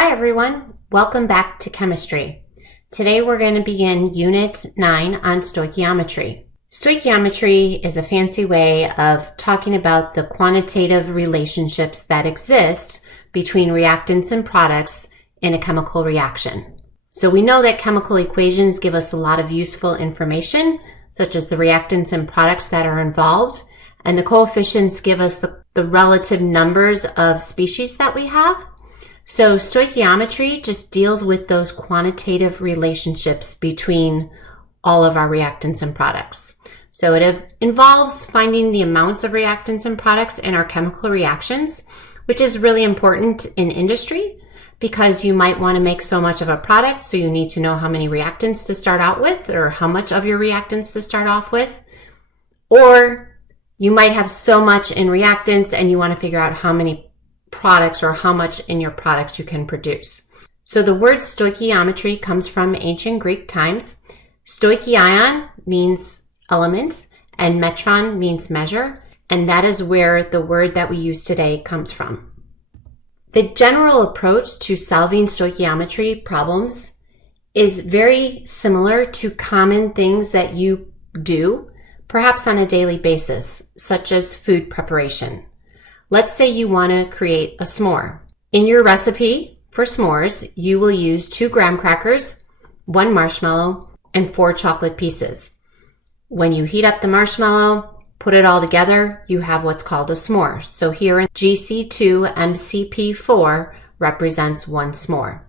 Hi everyone, welcome back to chemistry. Today we're going to begin Unit 9 on stoichiometry. Stoichiometry is a fancy way of talking about the quantitative relationships that exist between reactants and products in a chemical reaction. So we know that chemical equations give us a lot of useful information, such as the reactants and products that are involved, and the coefficients give us the relative numbers of species that we have. So stoichiometry just deals with those quantitative relationships between all of our reactants and products. So it involves finding the amounts of reactants and products in our chemical reactions, which is really important in industry because you might want to make so much of a product, so you need to know how many reactants to start out with or how much of your reactants to start off with. Or you might have so much in reactants and you want to figure out how many products or how much in your products you can produce. So the word stoichiometry comes from ancient Greek times. Stoichion means elements and metron means measure, and that is where the word that we use today comes from. The general approach to solving stoichiometry problems is very similar to common things that you do, perhaps on a daily basis, such as food preparation. Let's say you want to create a s'more. In your recipe for s'mores, you will use 2 graham crackers, 1 marshmallow, and 4 chocolate pieces. When you heat up the marshmallow, put it all together, you have what's called a s'more. So here in GC2 MCP4 represents 1 s'more.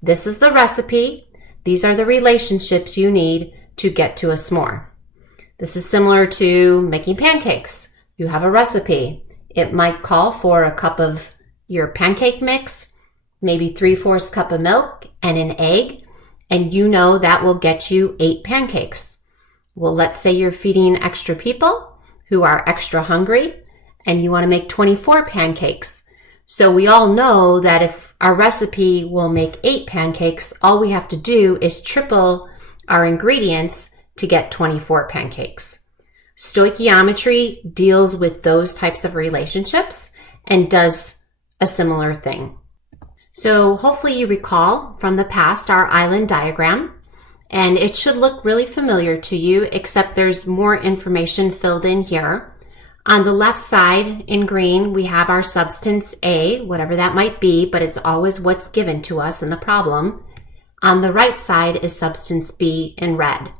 This is the recipe. These are the relationships you need to get to a s'more. This is similar to making pancakes. You have a recipe. It might call for a cup of your pancake mix, maybe 3/4 cup of milk and an egg, and you know that will get you 8 pancakes. Well, let's say you're feeding extra people who are extra hungry and you want to make 24 pancakes. So we all know that if our recipe will make 8 pancakes, all we have to do is triple our ingredients to get 24 pancakes. Stoichiometry deals with those types of relationships and does a similar thing. So hopefully you recall from the past our island diagram, and it should look really familiar to you, except there's more information filled in here. On the left side in green, we have our substance A, whatever that might be, but it's always what's given to us in the problem. On the right side is substance B in red.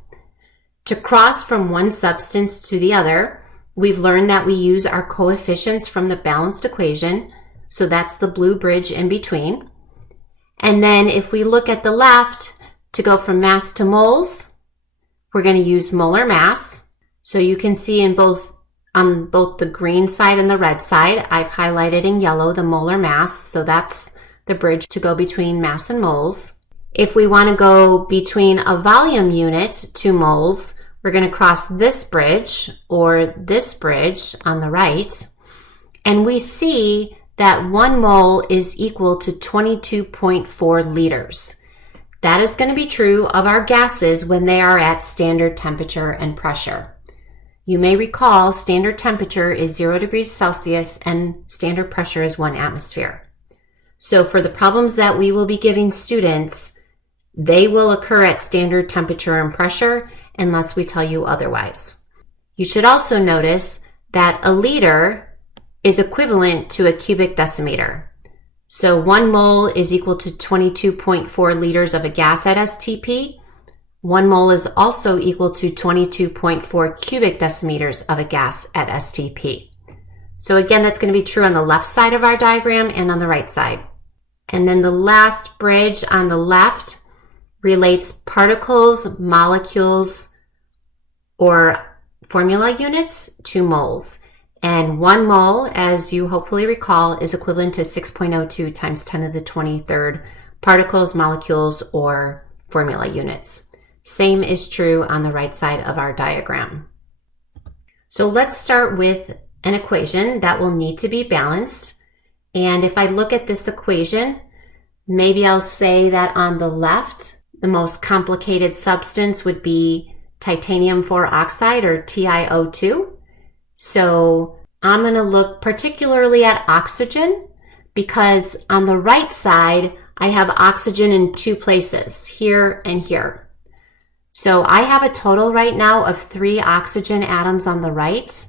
To cross from one substance to the other, we've learned that we use our coefficients from the balanced equation. So that's the blue bridge in between. And then if we look at the left, to go from mass to moles, we're going to use molar mass. So you can see on both the green side and the red side, I've highlighted in yellow the molar mass. So that's the bridge to go between mass and moles. If we want to go between a volume unit to moles, we're going to cross this bridge or this bridge on the right, and we see that 1 mole is equal to 22.4 liters. That is going to be true of our gases when they are at standard temperature and pressure. You may recall standard temperature is 0 degrees Celsius and standard pressure is 1 atmosphere. So for the problems that we will be giving students, they will occur at standard temperature and pressure unless we tell you otherwise. You should also notice that a liter is equivalent to a cubic decimeter. So 1 mole is equal to 22.4 liters of a gas at STP. 1 mole is also equal to 22.4 cubic decimeters of a gas at STP. So again, that's going to be true on the left side of our diagram and on the right side. And then the last bridge on the left relates particles, molecules, or formula units to moles. And 1 mole, as you hopefully recall, is equivalent to 6.02 times 10 to the 23rd particles, molecules, or formula units. Same is true on the right side of our diagram. So let's start with an equation that will need to be balanced. And if I look at this equation, maybe I'll say that on the left, the most complicated substance would be titanium 4 oxide or TiO2. So I'm going to look particularly at oxygen because on the right side, I have oxygen in two places, here and here. So I have a total right now of 3 oxygen atoms on the right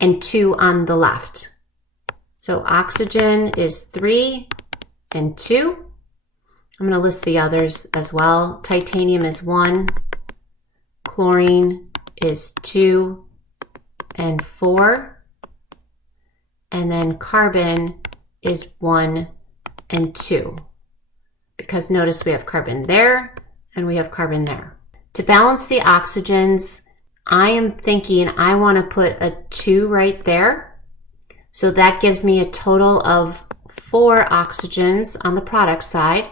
and 2 on the left. So oxygen is 3 and 2. I'm going to list the others as well. Titanium is 1, chlorine is 2 and 4, and then carbon is 1 and 2. Because notice we have carbon there and we have carbon there. To balance the oxygens, I am thinking I want to put a 2 right there. So that gives me a total of 4 oxygens on the product side.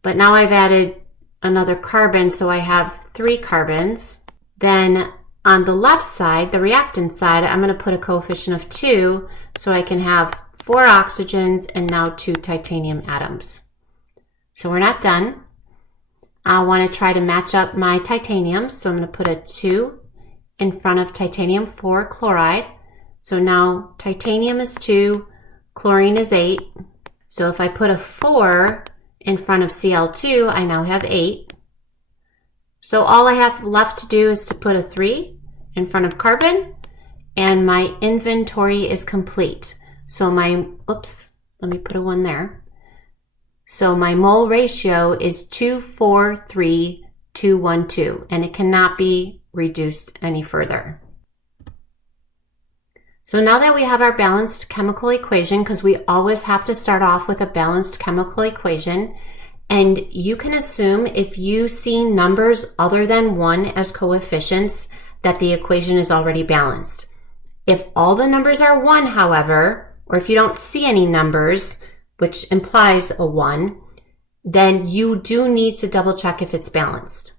But now I've added another carbon, so I have 3 carbons. Then on the left side, the reactant side, I'm going to put a coefficient of 2, so I can have 4 oxygens and now 2 titanium atoms. So we're not done. I want to try to match up my titanium, so I'm going to put a 2 in front of titanium 4 chloride. So now titanium is 2, chlorine is 8. So if I put a 4 in front of Cl2, I now have 8. So all I have left to do is to put a 3 in front of carbon, and my inventory is complete. So my, oops, let me put a 1 there. So my mole ratio is 243,212, and it cannot be reduced any further. So now that we have our balanced chemical equation, because we always have to start off with a balanced chemical equation, and you can assume if you see numbers other than 1 as coefficients that the equation is already balanced. If all the numbers are 1, however, or if you don't see any numbers, which implies a 1, then you do need to double check if it's balanced.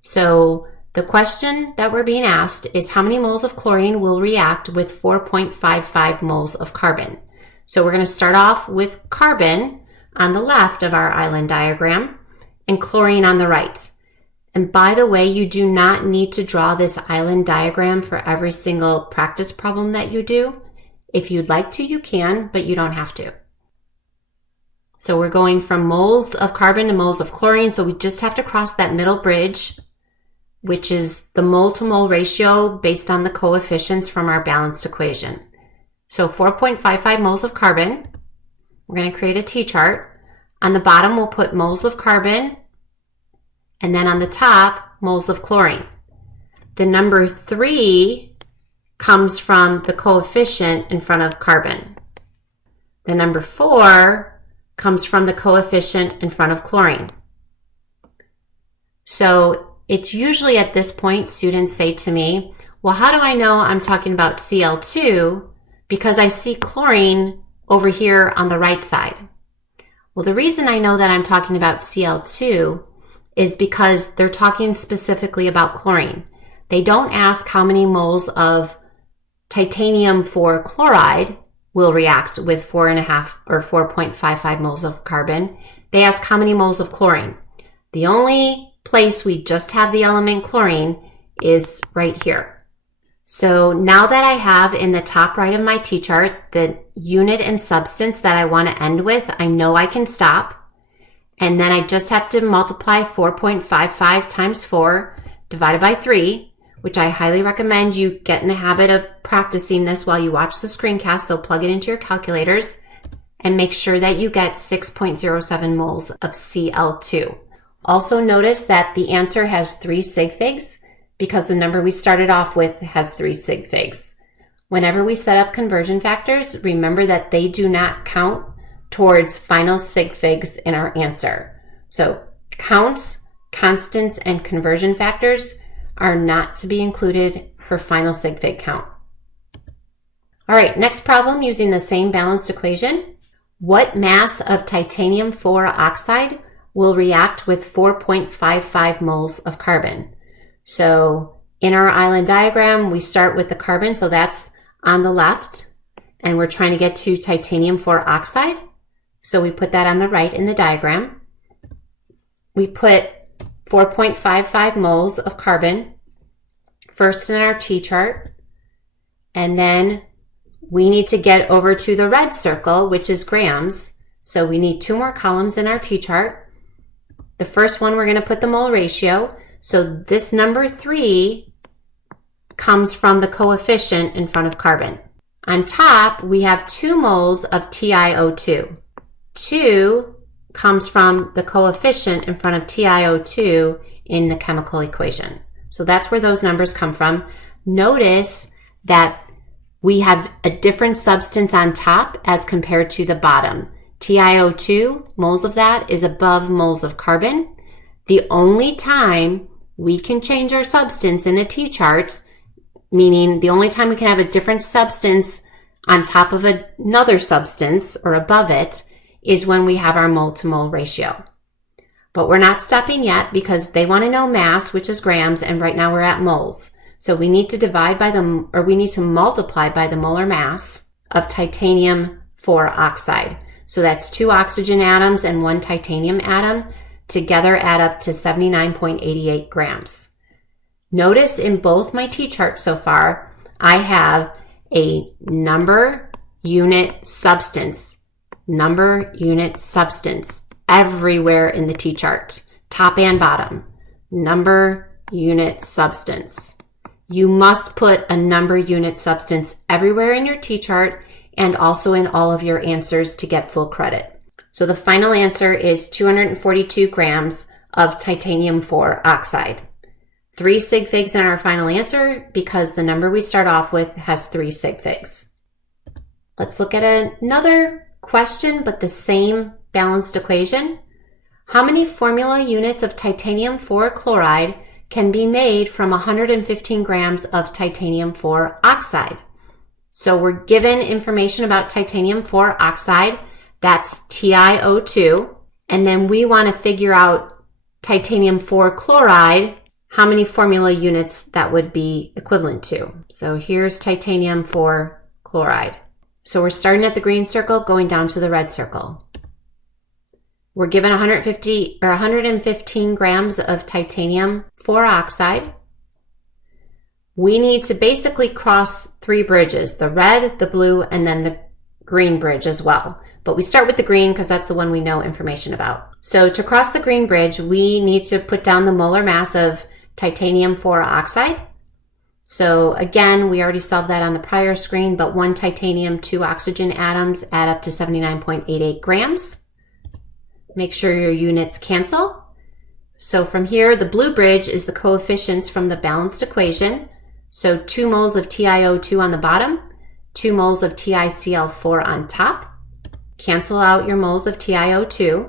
So the question that we're being asked is how many moles of chlorine will react with 4.55 moles of carbon. So we're going to start off with carbon on the left of our island diagram and chlorine on the right. And by the way, you do not need to draw this island diagram for every single practice problem that you do. If you'd like to, you can, but you don't have to. So we're going from moles of carbon to moles of chlorine, so we just have to cross that middle bridge, which is the mole to mole ratio based on the coefficients from our balanced equation. So 4.55 moles of carbon. We're going to create a T-chart. On the bottom, we'll put moles of carbon, and then on the top, moles of chlorine. The number 3 comes from the coefficient in front of carbon. The number 4 comes from the coefficient in front of chlorine. So it's usually at this point students say to me, well, how do I know I'm talking about Cl2? Because I see chlorine over here on the right side. Well, the reason I know that I'm talking about Cl2 is because they're talking specifically about chlorine. They don't ask how many moles of titanium 4 chloride will react with 4.5 or 4.55 moles of carbon. They ask how many moles of chlorine. The only place we just have the element chlorine is right here. So now that I have in the top right of my T-chart the unit and substance that I want to end with, I know I can stop. And then I just have to multiply 4.55 times 4 divided by 3, which I highly recommend you get in the habit of practicing this while you watch the screencast. So plug it into your calculators and make sure that you get 6.07 moles of Cl2. Also notice that the answer has 3 sig figs because the number we started off with has 3 sig figs. Whenever we set up conversion factors, remember that they do not count towards final sig figs in our answer. So counts, constants, and conversion factors are not to be included for final sig fig count. All right, next problem using the same balanced equation. What mass of titanium 4 oxide will react with 4.55 moles of carbon? So in our island diagram, we start with the carbon, so that's on the left, and we're trying to get to titanium 4 oxide. So we put that on the right in the diagram. We put 4.55 moles of carbon first in our T-chart, and then we need to get over to the red circle, which is grams. So we need 2 more columns in our T-chart. The first one, we're going to put the mole ratio. So this number 3 comes from the coefficient in front of carbon. On top, we have 2 moles of TiO2. 2 comes from the coefficient in front of TiO2 in the chemical equation. So that's where those numbers come from. Notice that we have a different substance on top as compared to the bottom. TiO2, moles of that, is above moles of carbon. The only time we can change our substance in a T-chart, meaning the only time we can have a different substance on top of another substance or above it, is when we have our mole-to-mole ratio. But we're not stopping yet because they want to know mass, which is grams, and right now we're at moles. So we need to multiply by the molar mass of titanium 4 oxide. So that's 2 oxygen atoms and 1 titanium atom together add up to 79.88 grams. Notice in both my T-charts so far, I have a number, unit, substance everywhere in the T-chart, top and bottom. Number, unit, substance. You must put a number, unit, substance everywhere in your T-chart and also in all of your answers to get full credit. So the final answer is 242 grams of titanium 4 oxide. 3 sig figs in our final answer because the number we start off with has 3 sig figs. Let's look at another question, but the same balanced equation. How many formula units of titanium 4 chloride can be made from 115 grams of titanium 4 oxide? So we're given information about titanium 4 oxide, that's TiO2, and then we want to figure out titanium 4 chloride, how many formula units that would be equivalent to. So here's titanium 4 chloride. So we're starting at the green circle, going down to the red circle. We're given 115 grams of titanium 4 oxide. We need to basically cross 3 bridges, the red, the blue, and then the green bridge as well. But we start with the green because that's the one we know information about. So to cross the green bridge, we need to put down the molar mass of titanium 4 oxide. So again, we already solved that on the prior screen, but 1 titanium, 2 oxygen atoms add up to 79.88 grams. Make sure your units cancel. So from here, the blue bridge is the coefficients from the balanced equation. So 2 moles of TiO2 on the bottom, 2 moles of TiCl4 on top. Cancel out your moles of TiO2.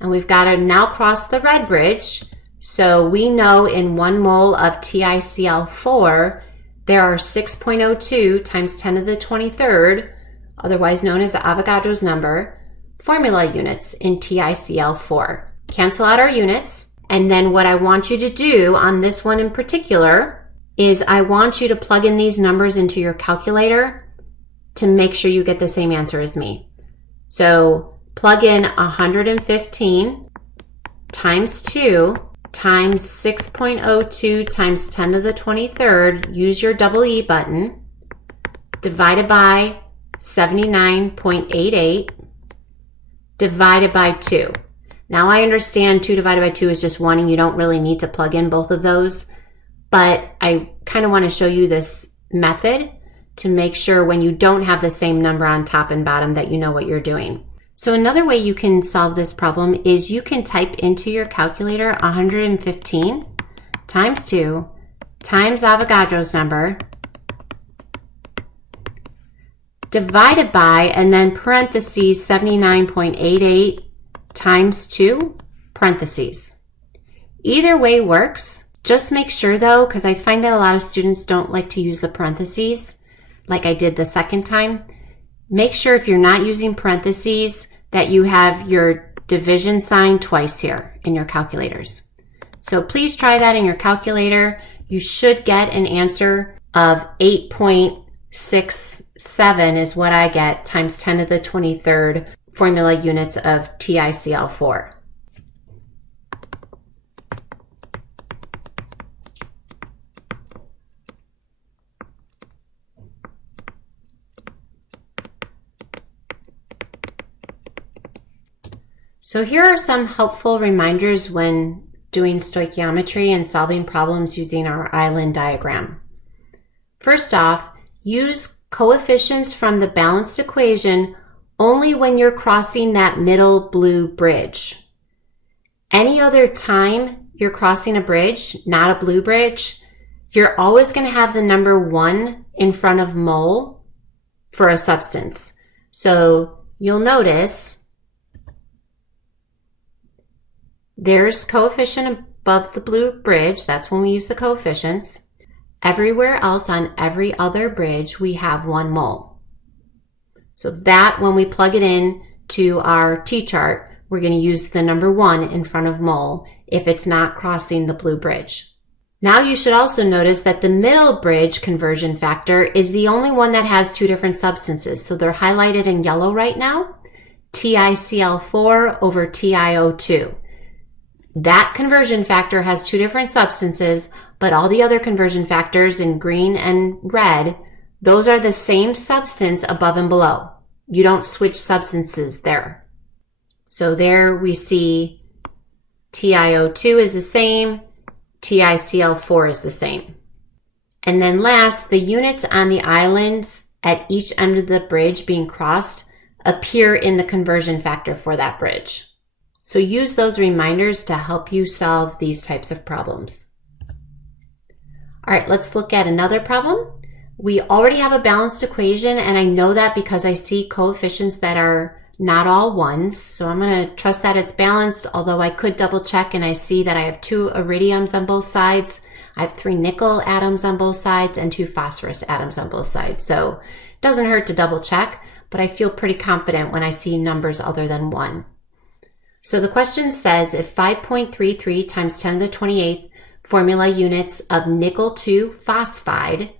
And we've got to now cross the red bridge. So we know in 1 mole of TiCl4, there are 6.02 times 10 to the 23rd, otherwise known as the Avogadro's number, formula units in TiCl4. Cancel out our units. And then what I want you to do on this one in particular is I want you to plug in these numbers into your calculator to make sure you get the same answer as me. So plug in 115 times 2 times 6.02 times 10 to the 23rd, use your double E button, divided by 79.88, divided by 2. Now I understand 2 divided by 2 is just 1 and you don't really need to plug in both of those, but I kind of want to show you this method to make sure when you don't have the same number on top and bottom that you know what you're doing. So another way you can solve this problem is you can type into your calculator 115 times 2 times Avogadro's number divided by, and then parentheses 79.88 times 2, parentheses. Either way works. Just make sure though, because I find that a lot of students don't like to use the parentheses like I did the second time. Make sure if you're not using parentheses that you have your division sign twice here in your calculators. So please try that in your calculator. You should get an answer of 8.67 is what I get times 10 to the 23rd formula units of TiCl4. So here are some helpful reminders when doing stoichiometry and solving problems using our island diagram. First off, use coefficients from the balanced equation only when you're crossing that middle blue bridge. Any other time you're crossing a bridge, not a blue bridge, you're always going to have the number 1 in front of mole for a substance. So you'll notice there's coefficient above the blue bridge. That's when we use the coefficients. Everywhere else on every other bridge, we have 1 mole. So that, when we plug it in to our T-chart, we're going to use the number 1 in front of mole if it's not crossing the blue bridge. Now you should also notice that the middle bridge conversion factor is the only one that has 2 different substances. So they're highlighted in yellow right now, TiCl4 over TiO2. That conversion factor has 2 different substances, but all the other conversion factors in green and red, those are the same substance above and below. You don't switch substances there. So there we see TiO2 is the same, TiCl4 is the same. And then last, the units on the islands at each end of the bridge being crossed appear in the conversion factor for that bridge. So use those reminders to help you solve these types of problems. All right, let's look at another problem. We already have a balanced equation, and I know that because I see coefficients that are not all 1s. So I'm going to trust that it's balanced, although I could double check and I see that I have 2 iridiums on both sides. I have 3 nickel atoms on both sides and 2 phosphorus atoms on both sides. So it doesn't hurt to double check, but I feel pretty confident when I see numbers other than 1. So the question says, if 5.33 times 10 to the 28th formula units of nickel 2 phosphide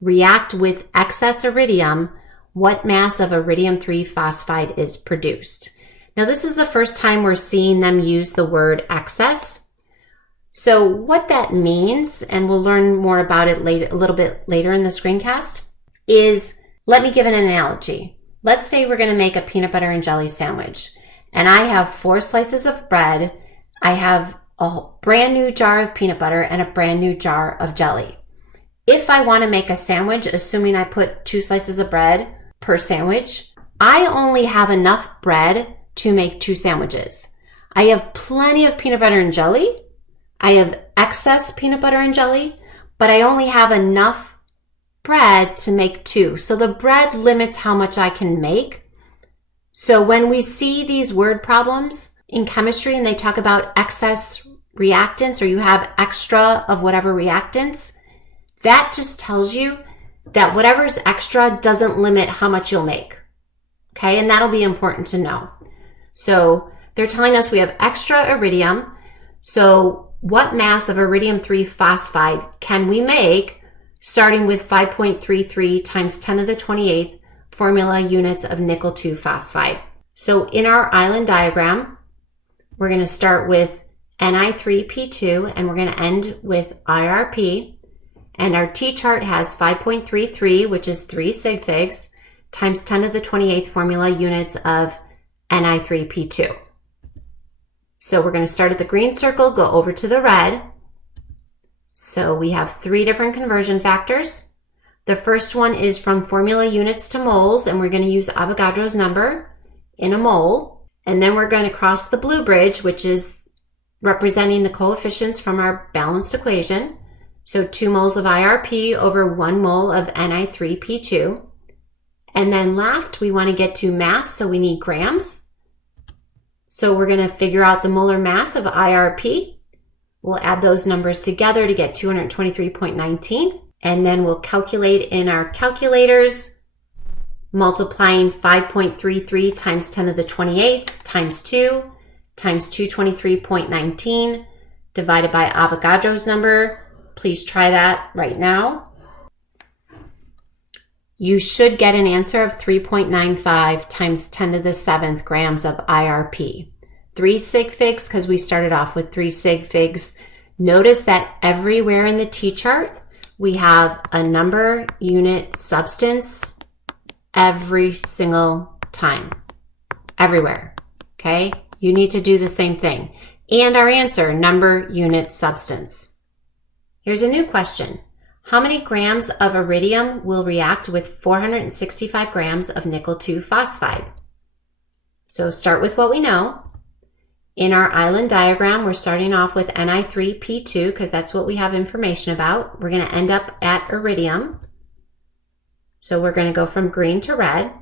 react with excess iridium, what mass of iridium 3 phosphide is produced? Now this is the first time we're seeing them use the word excess. So what that means, and we'll learn more about it a little bit later in the screencast, is, let me give an analogy. Let's say we're going to make a peanut butter and jelly sandwich. And I have 4 slices of bread, I have a brand new jar of peanut butter, and a brand new jar of jelly. If I want to make a sandwich, assuming I put 2 slices of bread per sandwich, I only have enough bread to make 2 sandwiches. I have plenty of peanut butter and jelly. I have excess peanut butter and jelly, but I only have enough bread to make 2. So the bread limits how much I can make. So when we see these word problems in chemistry and they talk about excess reactants, or you have extra of whatever reactants, that just tells you that whatever's extra doesn't limit how much you'll make. Okay, and that'll be important to know. So they're telling us we have extra iridium. So what mass of iridium 3 phosphide can we make starting with 5.33 times 10 to the 28th formula units of nickel 2 phosphide? So in our island diagram, we're going to start with Ni3P2 and we're going to end with IRP. And our T-chart has 5.33, which is 3 sig figs, times 10 to the 28th formula units of Ni3P2. So we're going to start at the green circle, go over to the red. So we have 3 different conversion factors. The first one is from formula units to moles, and we're going to use Avogadro's number in a mole. And then we're going to cross the blue bridge, which is representing the coefficients from our balanced equation. So 2 moles of IRP over 1 mole of Ni3P2. And then last, we want to get to mass, so we need grams. So we're going to figure out the molar mass of IRP. We'll add those numbers together to get 223.19. And then we'll calculate in our calculators, multiplying 5.33 times 10 to the 28th times 2 times 223.19 divided by Avogadro's number. Please try that right now. You should get an answer of 3.95 times 10 to the 7th grams of IRP. 3 sig figs because we started off with 3 sig figs. Notice that everywhere in the T-chart, we have a number, unit, substance every single time. Everywhere, okay? you need to do the same thing. And our answer, number, unit, substance. Here's a new question. How many grams of iridium will react with 465 grams of nickel 2 phosphide? So start with what we know. In our island diagram, we're starting off with Ni3P2 because that's what we have information about. We're going to end up at iridium. So we're going to go from green to red.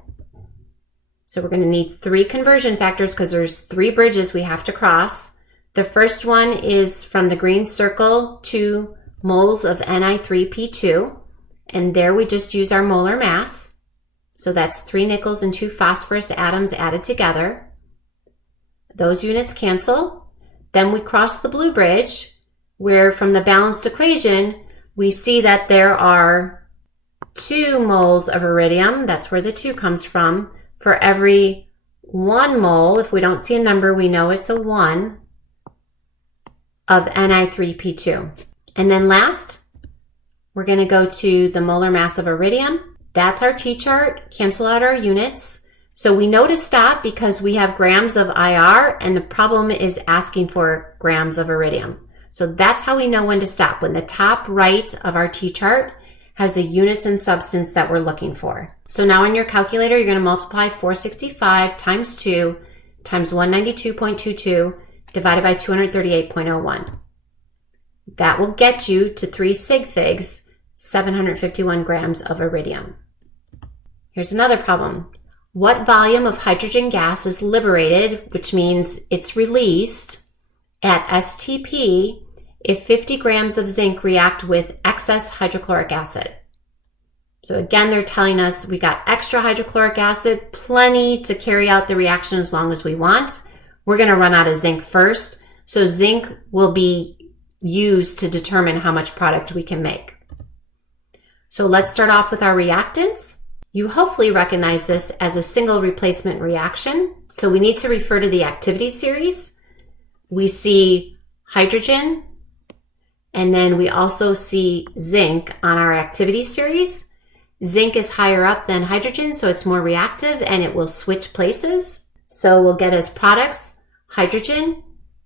So we're going to need 3 conversion factors because there's 3 bridges we have to cross. The first one is from the green circle, 2 moles of Ni3P2. And there we just use our molar mass. So that's 3 nickels and 2 phosphorus atoms added together. Those units cancel. Then we cross the blue bridge, where from the balanced equation, we see that there are 2 moles of iridium, that's where the 2 comes from, for every 1 mole. If we don't see a number, we know it's a 1 of Ni3P2. And then last, we're going to go to the molar mass of iridium. That's our T-chart, cancel out our units. So we know to stop because we have grams of IR and the problem is asking for grams of iridium. So that's how we know when to stop, when the top right of our T-chart has the units and substance that we're looking for. So now in your calculator, you're going to multiply 465 times 2 times 192.22 divided by 238.01. That will get you to 3 sig figs, 751 grams of iridium. Here's another problem. What volume of hydrogen gas is liberated, which means it's released, at STP if 50 grams of zinc react with excess hydrochloric acid? So again, they're telling us we got extra hydrochloric acid, plenty to carry out the reaction as long as we want. We're going to run out of zinc first. So zinc will be used to determine how much product we can make. So let's start off with our reactants. You hopefully recognize this as a single replacement reaction. So we need to refer to the activity series. We see hydrogen, and then we also see zinc on our activity series. Zinc is higher up than hydrogen, so it's more reactive and it will switch places. So we'll get as products hydrogen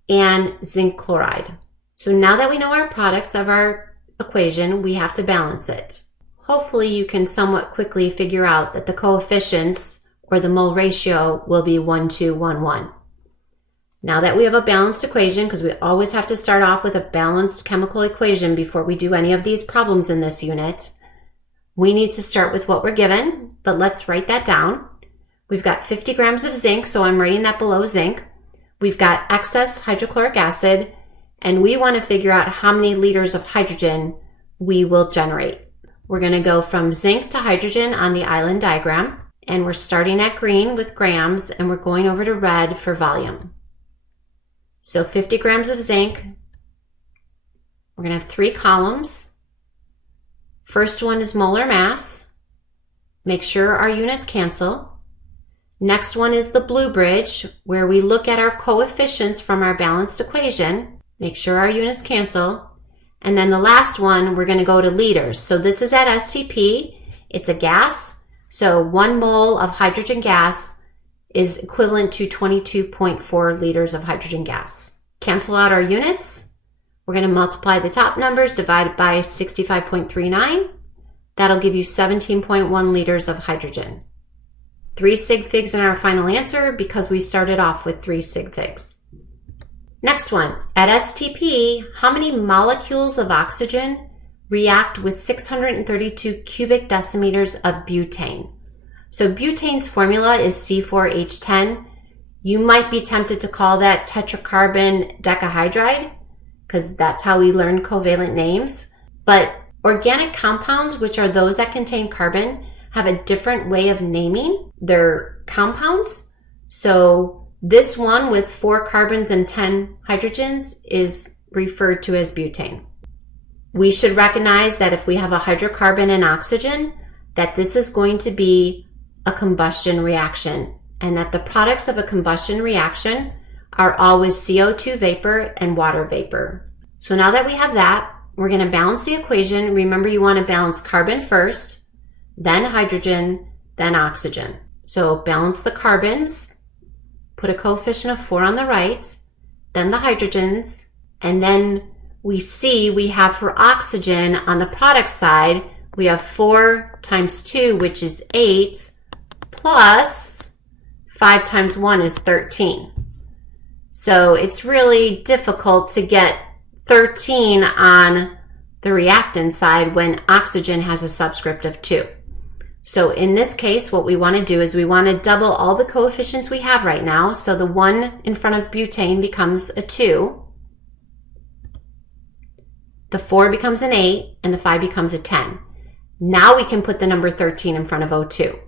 and zinc chloride. So now that we know our products of our equation, we have to balance it. Hopefully you can somewhat quickly figure out that the coefficients or the mole ratio will be 1, 2, 1, 1. Now that we have a balanced equation, because we always have to start off with a balanced chemical equation before we do any of these problems in this unit, we need to start with what we're given, but let's write that down. We've got 50 grams of zinc, so I'm writing that below zinc. We've got excess hydrochloric acid, and we want to figure out how many liters of hydrogen we will generate. We're going to go from zinc to hydrogen on the island diagram, and we're starting at green with grams, and we're going over to red for volume. So 50 grams of zinc, we're going to have 3 columns. First one is molar mass. Make sure our units cancel. Next one is the blue bridge, where we look at our coefficients from our balanced equation. Make sure our units cancel. And then the last one, we're going to go to liters. So this is at STP. It's a gas. So 1 mole of hydrogen gas is equivalent to 22.4 liters of hydrogen gas. Cancel out our units. We're going to multiply the top numbers divided by 65.39. That'll give you 17.1 liters of hydrogen. 3 sig figs in our final answer because we started off with 3 sig figs. Next one, at STP, how many molecules of oxygen react with 632 cubic decimeters of butane? So butane's formula is C4H10. You might be tempted to call that tetracarbon decahydride because that's how we learn covalent names. But organic compounds, which are those that contain carbon, have a different way of naming their compounds. So this one with 4 carbons and 10 hydrogens is referred to as butane. We should recognize that if we have a hydrocarbon and oxygen, that this is going to be a combustion reaction, and that the products of a combustion reaction are always CO2 vapor and water vapor. So now that we have that, we're going to balance the equation. Remember, you want to balance carbon first, then hydrogen, then oxygen. So balance the carbons. put a coefficient of 4 on the right, then the hydrogens, and then we see we have for oxygen on the product side, we have 4 times 2, which is 8, plus 5 times 1 is 13. So it's really difficult to get 13 on the reactant side when oxygen has a subscript of 2. So in this case, what we want to do is we want to double all the coefficients we have right now. So the 1 in front of butane becomes a 2. The 4 becomes an 8, and the 5 becomes a 10. Now we can put the number 13 in front of O2.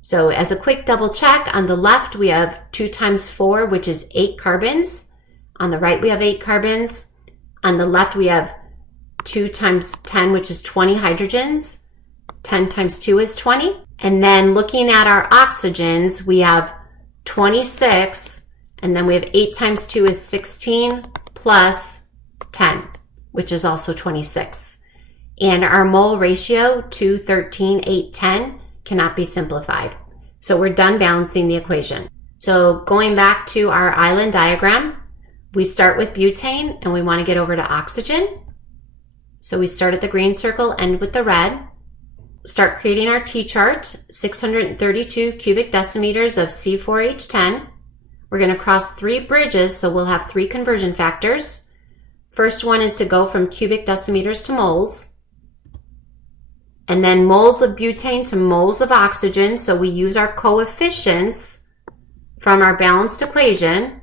So as a quick double check, on the left we have 2 times 4, which is 8 carbons. On the right we have 8 carbons. On the left we have 2 times 10, which is 20 hydrogens. 10 times 2 is 20. And then looking at our oxygens, we have 26, and then we have 8 times 2 is 16, plus 10, which is also 26. And our mole ratio, 2, 13, 8, 10, cannot be simplified. So we're done balancing the equation. So going back to our island diagram, we start with butane, and we want to get over to oxygen. So we start at the green circle, end with the red. Start creating our T-chart, 632 cubic decimeters of C4H10. We're going to cross 3 bridges, so we'll have 3 conversion factors. First one is to go from cubic decimeters to moles. And then moles of butane to moles of oxygen, so we use our coefficients from our balanced equation.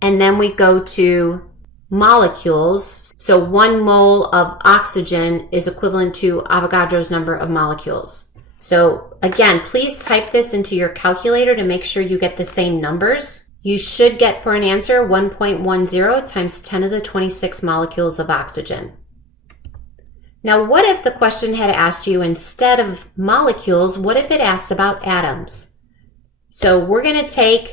And then we go to molecules. So 1 mole of oxygen is equivalent to Avogadro's number of molecules. So again, please type this into your calculator to make sure you get the same numbers. You should get for an answer 1.10 times 10 to the 26 molecules of oxygen. Now, what if the question had asked you, instead of molecules, what if it asked about atoms? So we're going to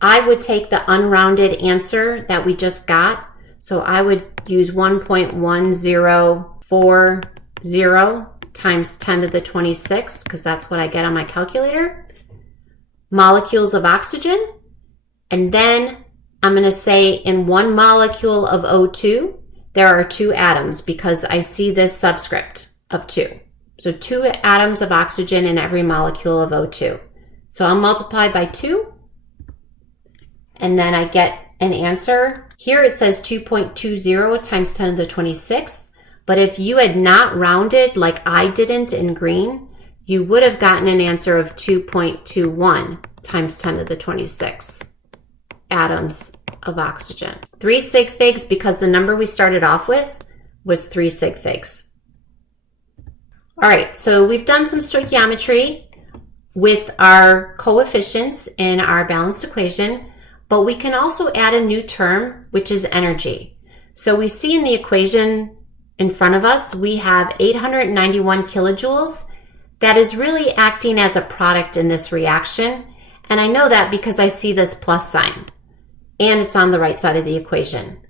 I would take the unrounded answer that we just got. So I would use 1.1040 times 10 to the 26, because that's what I get on my calculator. Molecules of oxygen. And then I'm going to say in 1 molecule of O2, there are 2 atoms, because I see this subscript of 2. So 2 atoms of oxygen in every molecule of O2. So I'll multiply by 2. And then I get an answer. Here it says 2.20 times 10 to the 26th, but if you had not rounded like I didn't in green, you would have gotten an answer of 2.21 times 10 to the 26th atoms of oxygen. 3 sig figs, because the number we started off with was 3 sig figs. All right, so we've done some stoichiometry with our coefficients in our balanced equation. But we can also add a new term, which is energy. So we see in the equation in front of us, we have 891 kilojoules. That is really acting as a product in this reaction. And I know that because I see this plus sign. And it's on the right side of the equation.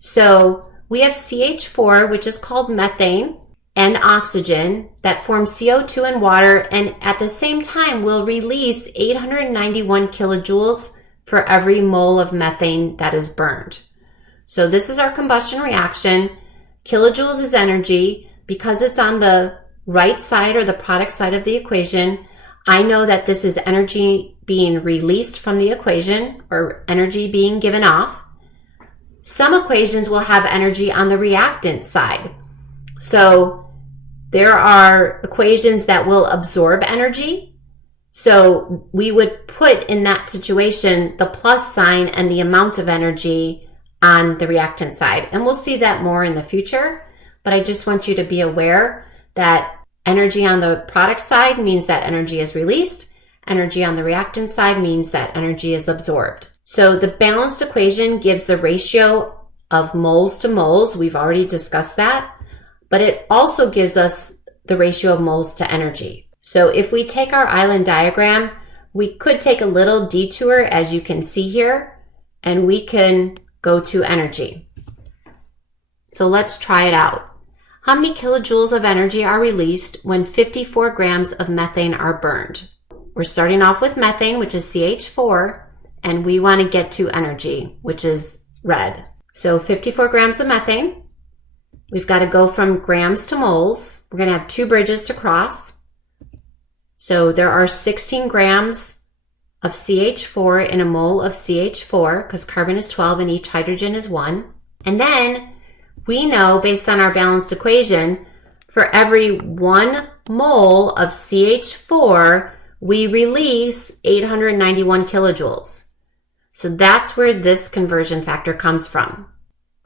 So we have CH4, which is called methane, and oxygen that form CO2 and water. And at the same time, will release 891 kilojoules for every mole of methane that is burned. So this is our combustion reaction. Kilojoules is energy. Because it's on the right side or the product side of the equation, I know that this is energy being released from the equation, or energy being given off. Some equations will have energy on the reactant side. So there are equations that will absorb energy. So we would put in that situation the plus sign and the amount of energy on the reactant side. And we'll see that more in the future. But I just want you to be aware that energy on the product side means that energy is released. Energy on the reactant side means that energy is absorbed. So the balanced equation gives the ratio of moles to moles. We've already discussed that. But it also gives us the ratio of moles to energy. So if we take our island diagram, we could take a little detour, as you can see here, and we can go to energy. So let's try it out. How many kilojoules of energy are released when 54 grams of methane are burned? We're starting off with methane, which is CH4, and we want to get to energy, which is red. So 54 grams of methane. We've got to go from grams to moles. We're going to have 2 bridges to cross. So there are 16 grams of CH4 in a mole of CH4 because carbon is 12 and each hydrogen is 1. And then we know, based on our balanced equation, for every 1 mole of CH4, we release 891 kilojoules. So that's where this conversion factor comes from.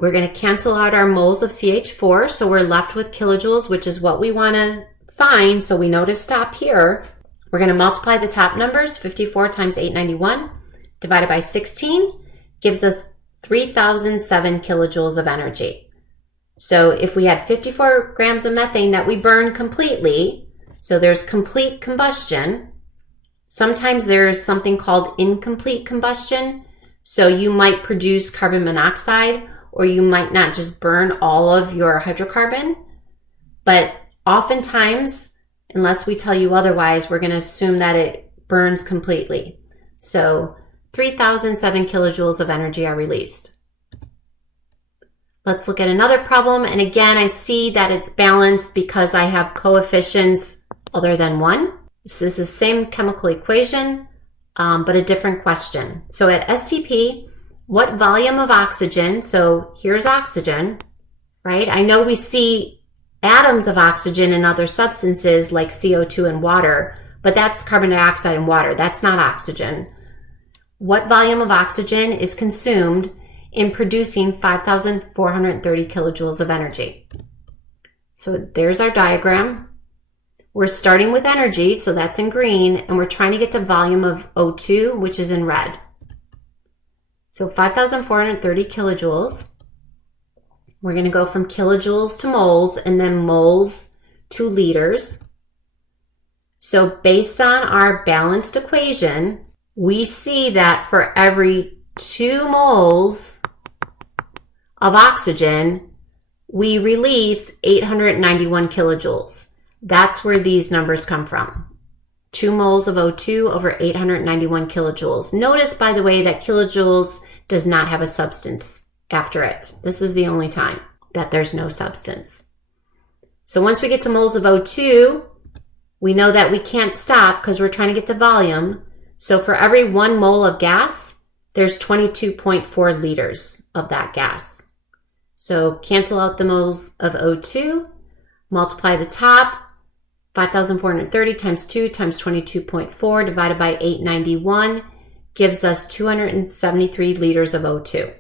We're going to cancel out our moles of CH4, so we're left with kilojoules, which is what we want to find, so we know to stop here. We're going to multiply the top numbers, 54 times 891, divided by 16, gives us 3,007 kilojoules of energy. So if we had 54 grams of methane that we burn completely, so there's complete combustion. Sometimes there's something called incomplete combustion. So you might produce carbon monoxide, or you might not just burn all of your hydrocarbon. But oftentimes, unless we tell you otherwise, we're going to assume that it burns completely. So 3,007 kilojoules of energy are released. Let's look at another problem. And again, I see that it's balanced because I have coefficients other than 1. This is the same chemical equation, but a different question. So at STP, what volume of oxygen, so here's oxygen, right? I know we see atoms of oxygen in other substances like CO2 and water, but that's carbon dioxide and water. That's not oxygen. What volume of oxygen is consumed in producing 5,430 kilojoules of energy? So there's our diagram. We're starting with energy, so that's in green, and we're trying to get to volume of O2, which is in red. So 5,430 kilojoules. We're going to go from kilojoules to moles, and then moles to liters. So based on our balanced equation, we see that for every 2 moles of oxygen, we release 891 kilojoules. That's where these numbers come from. 2 moles of O2 over 891 kilojoules. Notice, by the way, that kilojoules does not have a substance after it. This is the only time that there's no substance. So once we get to moles of O2, we know that we can't stop because we're trying to get to volume. So for every 1 mole of gas, there's 22.4 liters of that gas. So cancel out the moles of O2, multiply the top, 5,430 times 2 times 22.4 divided by 891 gives us 273 liters of O2.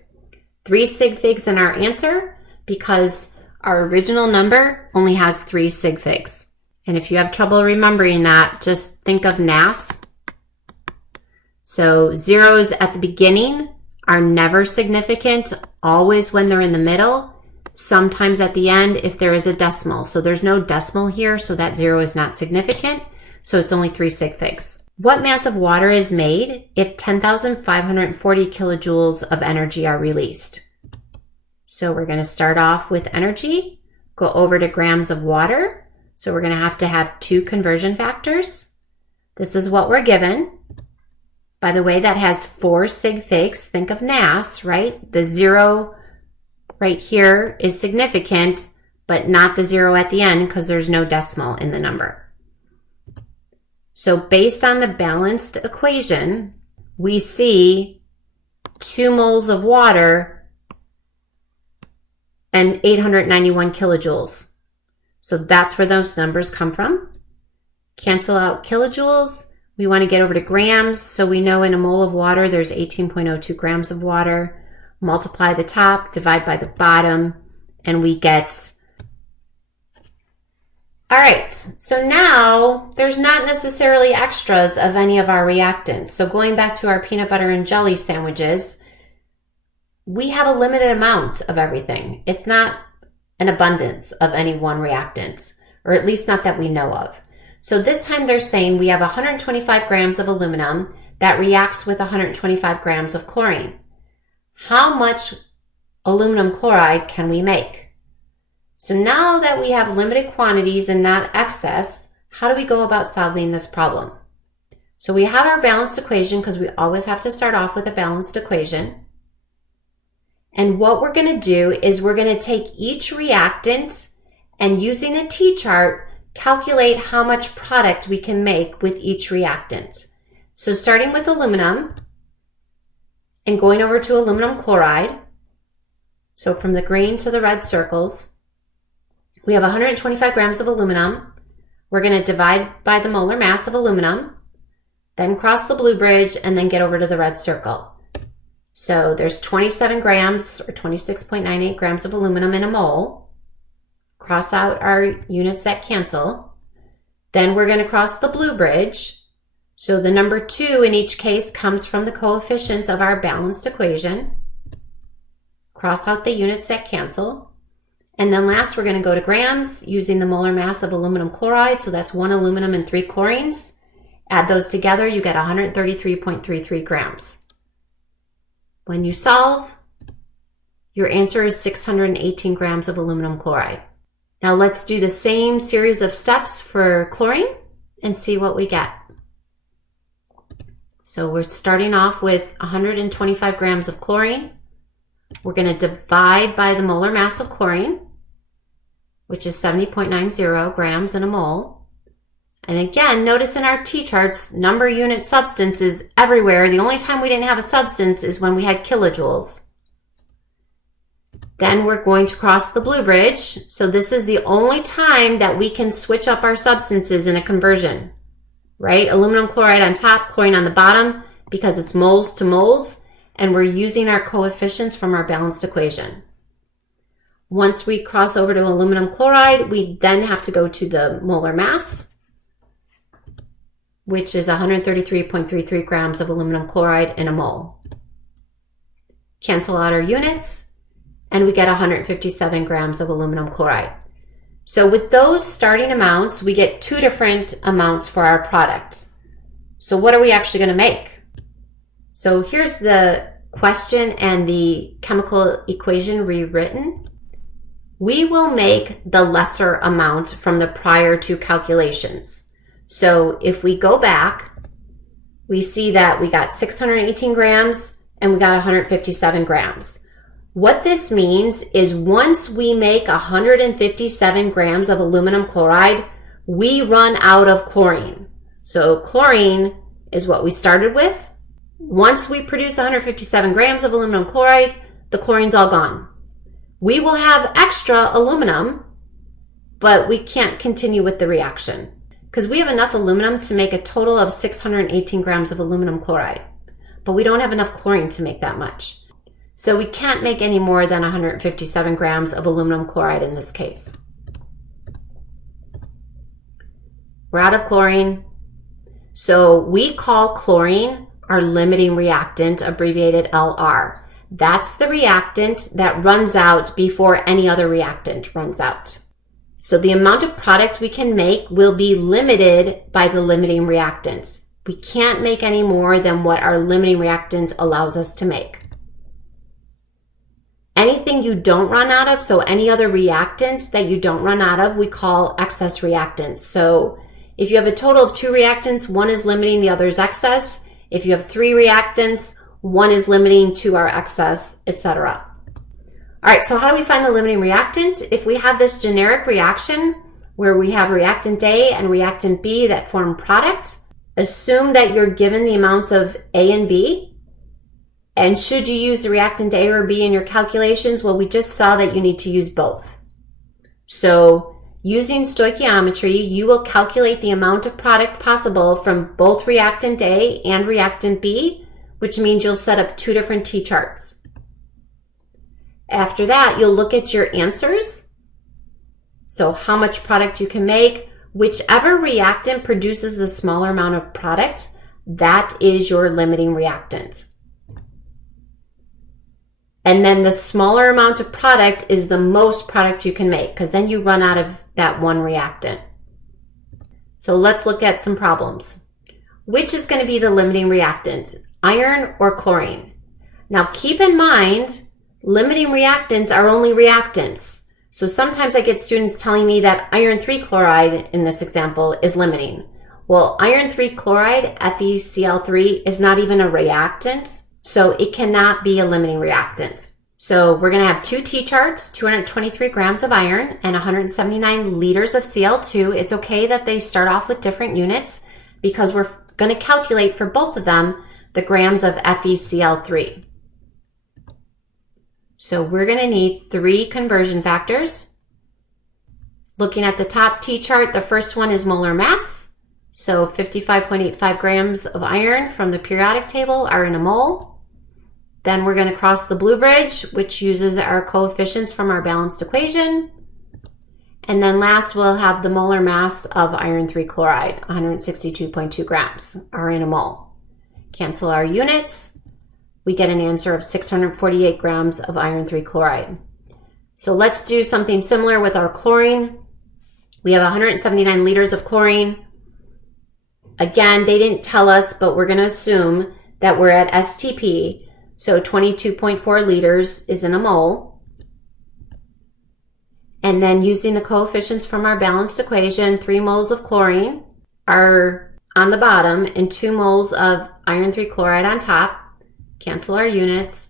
3 sig figs in our answer because our original number only has 3 sig figs. And if you have trouble remembering that, just think of NAS. So zeros at the beginning are never significant, always when they're in the middle. Sometimes at the end if there is a decimal. So there's no decimal here, so that 0 is not significant. So it's only 3 sig figs. What mass of water is made if 10,540 kilojoules of energy are released? So we're going to start off with energy, go over to grams of water. So we're going to have 2 conversion factors. This is what we're given. By the way, that has 4 sig figs. Think of NAS, right? The 0 right here is significant, but not the 0 at the end because there's no decimal in the number. So based on the balanced equation, we see 2 moles of water and 891 kilojoules. So that's where those numbers come from. Cancel out kilojoules. We want to get over to grams. So we know in a mole of water, there's 18.02 grams of water. Multiply the top, divide by the bottom, and we get... All right, so now there's not necessarily extras of any of our reactants. So going back to our peanut butter and jelly sandwiches, we have a limited amount of everything. It's not an abundance of any one reactant, or at least not that we know of. So this time they're saying we have 125 grams of aluminum that reacts with 125 grams of chlorine. How much aluminum chloride can we make? So now that we have limited quantities and not excess, how do we go about solving this problem? So we have our balanced equation because we always have to start off with a balanced equation. And what we're going to do is we're going to take each reactant and using a T-chart, calculate how much product we can make with each reactant. So starting with aluminum and going over to aluminum chloride. So from the green to the red circles, we have 125 grams of aluminum. We're going to divide by the molar mass of aluminum, then cross the blue bridge, and then get over to the red circle. So there's 27 grams or 26.98 grams of aluminum in a mole. Cross out our units that cancel. Then we're going to cross the blue bridge. So the number 2 in each case comes from the coefficients of our balanced equation. Cross out the units that cancel. And then last we're going to go to grams using the molar mass of aluminum chloride. So that's 1 aluminum and 3 chlorines. Add those together, you get 133.33 grams. When you solve, your answer is 618 grams of aluminum chloride. Now let's do the same series of steps for chlorine and see what we get. So we're starting off with 125 grams of chlorine. We're going to divide by the molar mass of chlorine, which is 70.90 grams in a mole. And again, notice in our T-charts, number unit substance is everywhere. The only time we didn't have a substance is when we had kilojoules. Then we're going to cross the blue bridge. So this is the only time that we can switch up our substances in a conversion, right? Aluminum chloride on top, chlorine on the bottom, because it's moles to moles, and we're using our coefficients from our balanced equation. Once we cross over to aluminum chloride, we then have to go to the molar mass, which is 133.33 grams of aluminum chloride in a mole. Cancel out our units, and we get 157 grams of aluminum chloride. So with those starting amounts, we get 2 different amounts for our product. So what are we actually going to make? So here's the question and the chemical equation rewritten. We will make the lesser amount from the prior 2 calculations. So if we go back, we see that we got 618 grams and we got 157 grams. What this means is once we make 157 grams of aluminum chloride, we run out of chlorine. So chlorine is what we started with. Once we produce 157 grams of aluminum chloride, the chlorine's all gone. We will have extra aluminum, but we can't continue with the reaction because we have enough aluminum to make a total of 618 grams of aluminum chloride, but we don't have enough chlorine to make that much. So we can't make any more than 157 grams of aluminum chloride in this case. We're out of chlorine. So we call chlorine our limiting reactant, abbreviated LR. That's the reactant that runs out before any other reactant runs out. So the amount of product we can make will be limited by the limiting reactants. We can't make any more than what our limiting reactant allows us to make. Anything you don't run out of, so any other reactants that you don't run out of, we call excess reactants. So if you have a total of 2 reactants, one is limiting, the other is excess. If you have 3 reactants, one is limiting, 2 are excess, etc. All right, so how do we find the limiting reactant? If we have this generic reaction where we have reactant A and reactant B that form product, assume that you're given the amounts of A and B. And should you use the reactant A or B in your calculations? Well, we just saw that you need to use both. So using stoichiometry, you will calculate the amount of product possible from both reactant A and reactant B, which means you'll set up 2 different T-charts. After that, you'll look at your answers. So how much product you can make. Whichever reactant produces the smaller amount of product, that is your limiting reactant. And then the smaller amount of product is the most product you can make because then you run out of that one reactant. So let's look at some problems. Which is going to be the limiting reactant, iron or chlorine? Now keep in mind, limiting reactants are only reactants. So sometimes I get students telling me that iron 3 chloride in this example is limiting. Well, iron 3 chloride, FeCl3, is not even a reactant, so it cannot be a limiting reactant. So we're going to have two T-charts, 223 grams of iron and 179 liters of Cl2. It's okay that they start off with different units because we're going to calculate for both of them the grams of FeCl3. So we're going to need 3 conversion factors. Looking at the top T-chart, the first one is molar mass. So 55.85 grams of iron from the periodic table are in a mole. Then we're going to cross the blue bridge, which uses our coefficients from our balanced equation. And then last, we'll have the molar mass of iron 3 chloride, 162.2 grams, are in a mole. Cancel our units. We get an answer of 648 grams of iron 3 chloride. So let's do something similar with our chlorine. We have 179 liters of chlorine. Again, they didn't tell us, but we're going to assume that we're at STP. So 22.4 liters is in a mole. And then using the coefficients from our balanced equation, 3 moles of chlorine are on the bottom and 2 moles of iron 3 chloride on top. Cancel our units.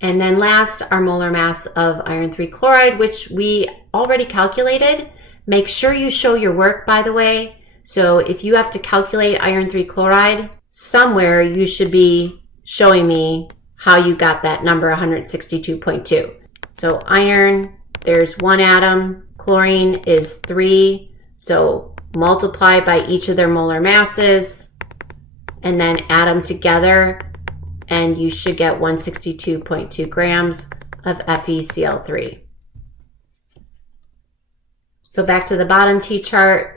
And then last, our molar mass of iron 3 chloride, which we already calculated. Make sure you show your work, by the way. So if you have to calculate iron 3 chloride, somewhere you should be showing me how you got that number 162.2. So iron, there's 1 atom, chlorine is 3, so multiply by each of their molar masses and then add them together and you should get 162.2 grams of FeCl3. So back to the bottom T-chart,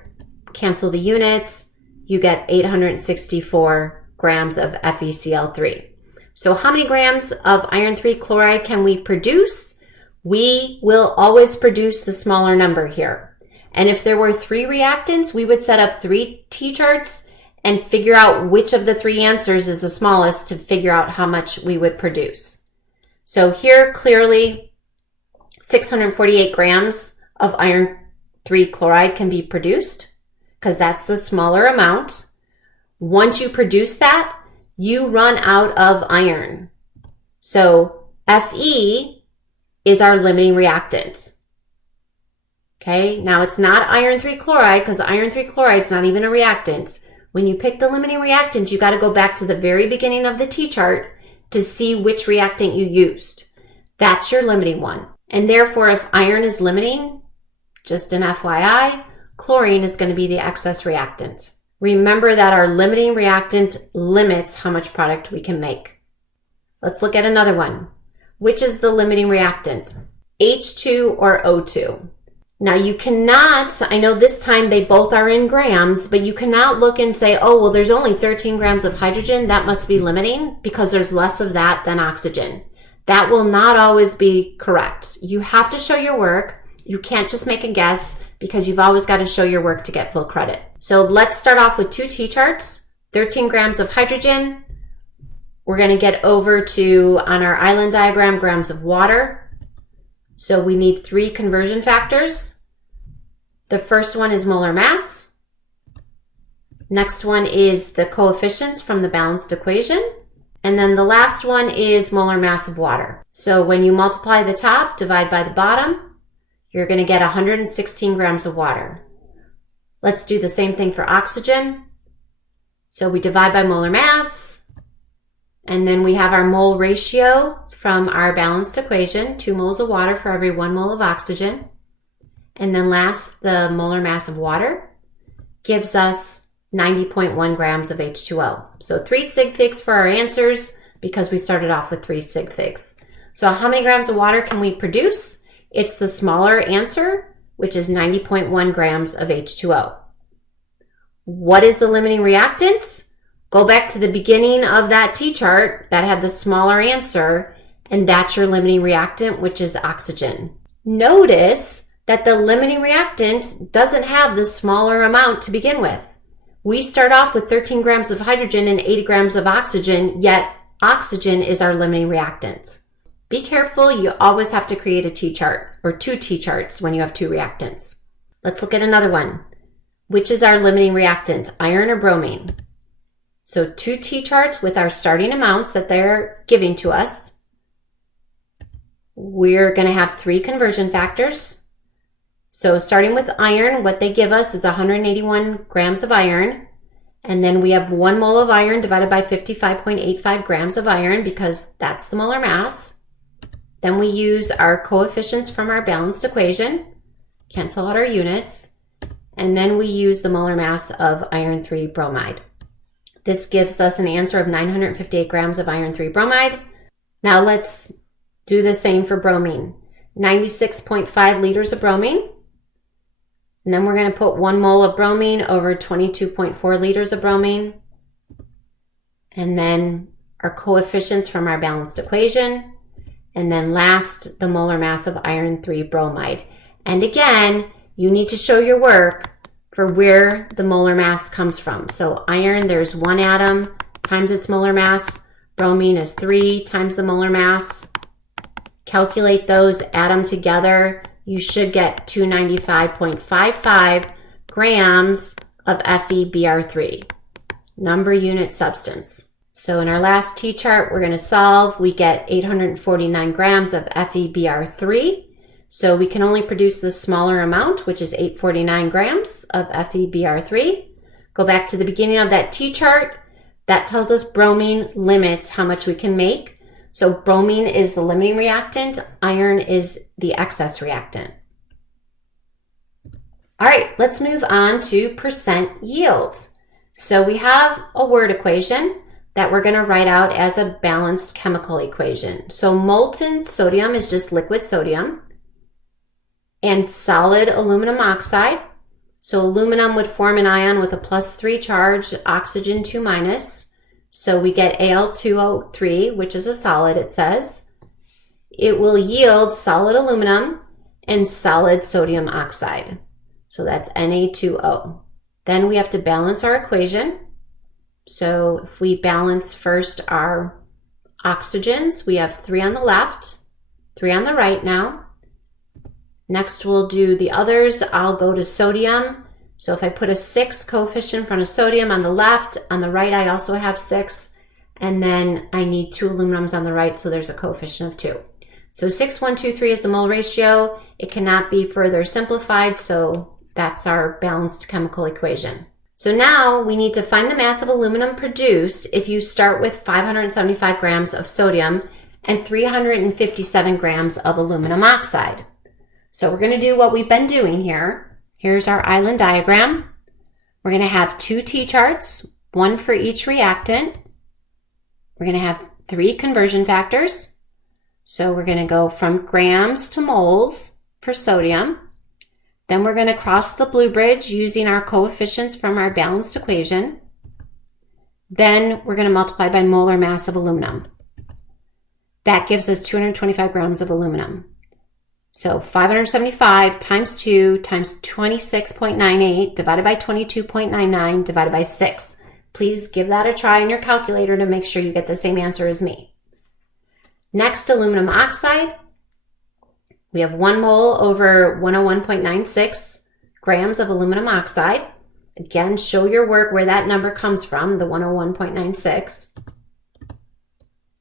cancel the units, you get 864 grams of FeCl3. So how many grams of iron 3 chloride can we produce? We will always produce the smaller number here. And if there were 3 reactants, we would set up 3 T-charts and figure out which of the 3 answers is the smallest to figure out how much we would produce. So here clearly 648 grams of iron 3 chloride can be produced because that's the smaller amount. Once you produce that, you run out of iron. So Fe is our limiting reactant. Okay, now it's not iron 3 chloride because iron 3 chloride is not even a reactant. When you pick the limiting reactant, you got to go back to the very beginning of the T-chart to see which reactant you used. That's your limiting one. And therefore, if iron is limiting, just an FYI, chlorine is going to be the excess reactant. Remember that our limiting reactant limits how much product we can make. Let's look at another one. Which is the limiting reactant? H2 or O2? Now you cannot, I know this time they both are in grams, but you cannot look and say, oh, well, there's only 13 grams of hydrogen. That must be limiting because there's less of that than oxygen. That will not always be correct. You have to show your work. You can't just make a guess because you've always got to show your work to get full credit. So let's start off with 2 T-charts, 13 grams of hydrogen. We're going to get over to, on our island diagram, grams of water. So we need 3 conversion factors. The first one is molar mass. Next one is the coefficients from the balanced equation. And then the last one is molar mass of water. So when you multiply the top, divide by the bottom, you're going to get 116 grams of water. Let's do the same thing for oxygen. So we divide by molar mass, and then we have our mole ratio from our balanced equation, 2 moles of water for every 1 mole of oxygen. And then last, the molar mass of water gives us 90.1 grams of H2O. So 3 sig figs for our answers because we started off with 3 sig figs. So how many grams of water can we produce? It's the smaller answer, which is 90.1 grams of H2O. What is the limiting reactant? Go back to the beginning of that T-chart that had the smaller answer, and that's your limiting reactant, which is oxygen. Notice that the limiting reactant doesn't have the smaller amount to begin with. We start off with 13 grams of hydrogen and 80 grams of oxygen, yet oxygen is our limiting reactant. Be careful, you always have to create a T-chart or 2 T-charts when you have 2 reactants. Let's look at another one. which is our limiting reactant, iron or bromine? So 2 T-charts with our starting amounts that they're giving to us. We're going to have 3 conversion factors. So starting with iron, what they give us is 181 grams of iron. And then we have 1 mole of iron divided by 55.85 grams of iron because that's the molar mass. Then we use our coefficients from our balanced equation, cancel out our units, and then we use the molar mass of iron 3 bromide. This gives us an answer of 958 grams of iron 3 bromide. Now let's do the same for bromine. 96.5 liters of bromine. And then we're going to put 1 mole of bromine over 22.4 liters of bromine. And then our coefficients from our balanced equation. And then last, the molar mass of iron 3 bromide. And again, you need to show your work for where the molar mass comes from. So iron, there's 1 atom times its molar mass. Bromine is 3 times the molar mass. Calculate those, add them together. You should get 295.55 grams of FeBr3, number unit substance. So in our last T-chart, we're going to solve. We get 849 grams of FeBr3. So we can only produce the smaller amount, which is 849 grams of FeBr3. Go back to the beginning of that T-chart. That tells us bromine limits how much we can make. So bromine is the limiting reactant. Iron is the excess reactant. All right, let's move on to percent yield. So we have a word equation that we're going to write out as a balanced chemical equation. So molten sodium is just liquid sodium. And solid aluminum oxide. So aluminum would form an ion with a +3 charge, oxygen 2-. So we get Al2O3, which is a solid, it says. It will yield solid aluminum and solid sodium oxide. So that's Na2O. Then we have to balance our equation. So if we balance first our oxygens, we have 3 on the left, 3 on the right now. Next, we'll do the others. I'll go to sodium. So if I put a 6 coefficient in front of sodium on the left, on the right I also have 6, and then I need 2 aluminums on the right, so there's a coefficient of 2. So 6, 1, 2, 3 is the mole ratio. It cannot be further simplified, so that's our balanced chemical equation. So now we need to find the mass of aluminum produced if you start with 575 grams of sodium and 357 grams of aluminum oxide. So we're going to do what we've been doing here. Here's our island diagram. We're going to have 2 T-charts, 1 for each reactant. We're going to have 3 conversion factors. So we're going to go from grams to moles for sodium. Then we're going to cross the blue bridge using our coefficients from our balanced equation. Then we're going to multiply by molar mass of aluminum. That gives us 225 grams of aluminum. So 575 times 2 times 26.98 divided by 22.99 divided by 6. Please give that a try in your calculator to make sure you get the same answer as me. Next, aluminum oxide. We have 1 mole over 101.96 grams of aluminum oxide. Again, show your work where that number comes from, the 101.96.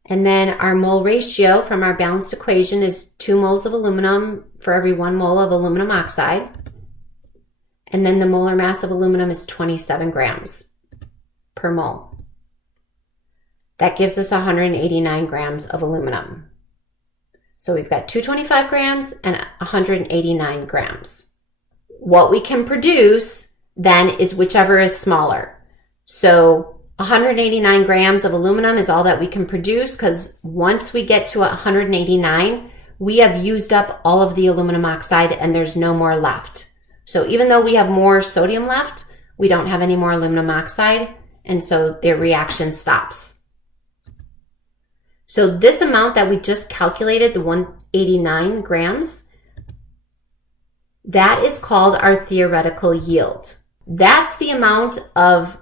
And then our mole ratio from our balanced equation is 2 moles of aluminum for every 1 mole of aluminum oxide. And then the molar mass of aluminum is 27 grams per mole. That gives us 189 grams of aluminum. So we've got 225 grams and 189 grams. What we can produce then is whichever is smaller. So 189 grams of aluminum is all that we can produce because once we get to 189, we have used up all of the aluminum oxide and there's no more left. So even though we have more sodium left, we don't have any more aluminum oxide, and so the reaction stops. So this amount that we just calculated, the 189 grams, that is called our theoretical yield. That's the amount of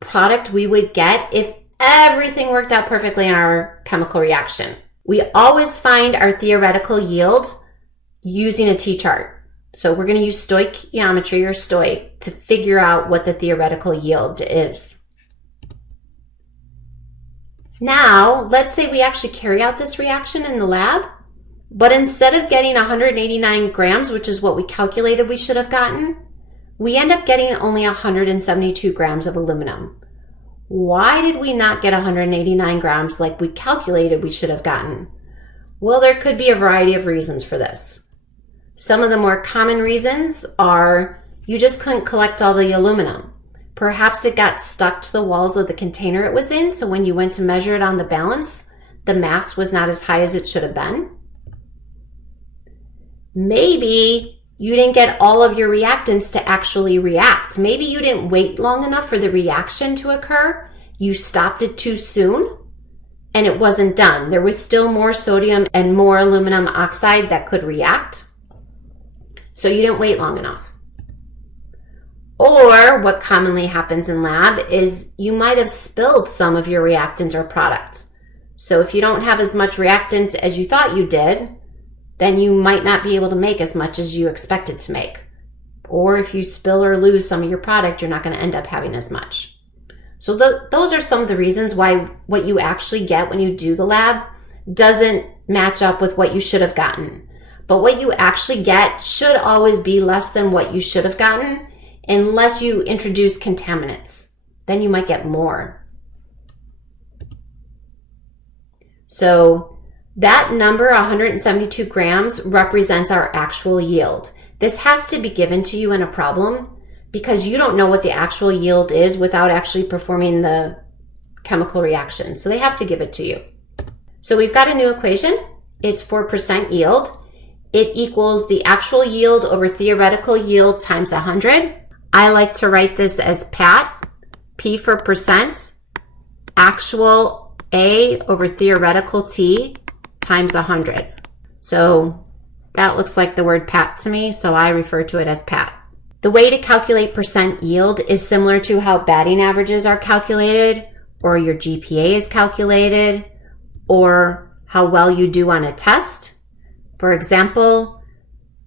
product we would get if everything worked out perfectly in our chemical reaction. We always find our theoretical yield using a T-chart. So we're going to use stoichiometry or Stoic to figure out what the theoretical yield is. Now, let's say we actually carry out this reaction in the lab, but instead of getting 189 grams, which is what we calculated we should have gotten, we end up getting only 172 grams of aluminum. Why did we not get 189 grams like we calculated we should have gotten? Well, there could be a variety of reasons for this. Some of the more common reasons are you just couldn't collect all the aluminum. Perhaps it got stuck to the walls of the container it was in, so when you went to measure it on the balance, the mass was not as high as it should have been. Maybe you didn't get all of your reactants to actually react. Maybe you didn't wait long enough for the reaction to occur. You stopped it too soon and it wasn't done. There was still more sodium and more aluminum oxide that could react. So you didn't wait long enough. Or what commonly happens in lab is you might have spilled some of your reactant or product. So if you don't have as much reactant as you thought you did, then you might not be able to make as much as you expected to make. Or if you spill or lose some of your product, you're not going to end up having as much. So those are some of the reasons why what you actually get when you do the lab doesn't match up with what you should have gotten. But what you actually get should always be less than what you should have gotten, unless you introduce contaminants. Then you might get more. So that number, 172 grams, represents our actual yield. This has to be given to you in a problem because you don't know what the actual yield is without actually performing the chemical reaction. So they have to give it to you. So we've got a new equation. It's for percent yield. It equals the actual yield over theoretical yield times 100. I like to write this as PAT, P for percent, actual A over theoretical T times 100. So that looks like the word PAT to me, so I refer to it as PAT. The way to calculate percent yield is similar to how batting averages are calculated, or your GPA is calculated, or how well you do on a test. For example,